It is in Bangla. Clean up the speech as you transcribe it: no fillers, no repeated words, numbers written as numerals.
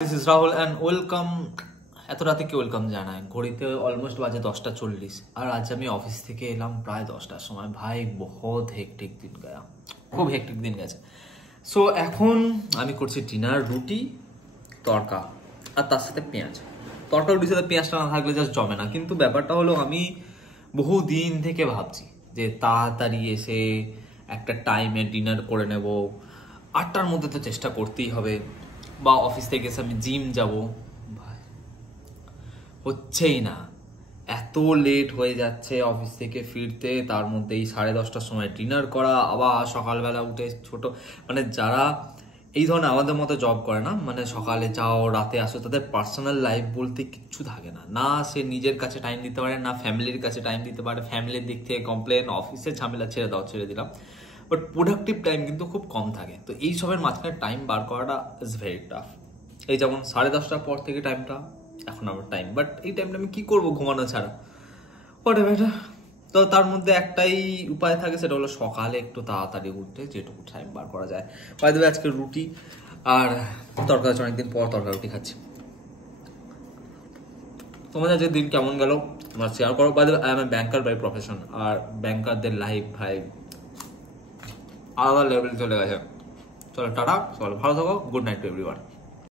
This is Rahul and welcome. এত রাতে কি ওয়েলকাম জানায়? ঘড়িতে অলমোস্ট বাজে 10:40 আর আজ আমি অফিস থেকে এলাম প্রায় 10টার সময়। ভাই বহুত হেক্টিক দিন গয়া, খুব হেক্টিক দিন গেছে। সো এখন আমি করছি ডিনার, রুটি তড়কা আর তার সাথে পেঁয়াজ। তড়কা রুটির সাথে পেঁয়াজটা না থাকলে জাস্ট জমে না। কিন্তু ব্যাপারটা হলো আমি বহু দিন থেকে ভাবছি যে তাড়াতাড়ি এসে একটা টাইমে ডিনার করে নেব, 8টার মধ্যে তো চেষ্টা করতেই হবে, বা অফিস থেকে এসে আমি জিম যাব। ভাই হচ্ছেই না, এত লেট হয়ে যাচ্ছে অফিস থেকে ফিরতে, তার মধ্যেই 10:30টার সময় ডিনার করা, আবার সকালবেলা উঠে ছোট মানে যারা এই ধরনের আমাদের মতো জব করে না, মানে সকালে যাও রাতে আসো, তাদের পার্সোনাল লাইফ বলতে কিচ্ছু থাকে না। না সে নিজের কাছে টাইম দিতে পারে, না ফ্যামিলির কাছে টাইম দিতে পারে। ফ্যামিলির দিক থেকে কমপ্লেন, অফিসের ঝামেলা ছেড়ে দিলাম, বাট প্রোডাক্টিভ টাইম কিন্তু খুব কম থাকে। তো এই সবের মাঝখানে টাইম বার করাটা ইজ ভেরি টাফ। এই যেমন 10:30টার পর থেকে টাইমটা এখন আমার টাইম, বাট এই টাইমটা আমি কি করবো ঘুমানো ছাড়া? এটা তো তার মধ্যে একটাই উপায় থাকে, সেটা হলো সকালে একটু তাড়াতাড়ি উঠতে, যেটুকু টাইম বার করা যায়। বাই দ্য ওয়ে আজকে রুটি আর তরকারি, অনেকদিন পর তরকারি রুটি খাচ্ছি। তোমাদের আজকে দিন কেমন গেল তোমরা শেয়ার করো। By the way I am a banker by profession, আর ব্যাংকারদের লাইফ ভাই আলাদা লেভেল চলে গেছে। চলো টাটা, চলো ভালো থাকো, গুড নাইট টু এভরিওয়ান।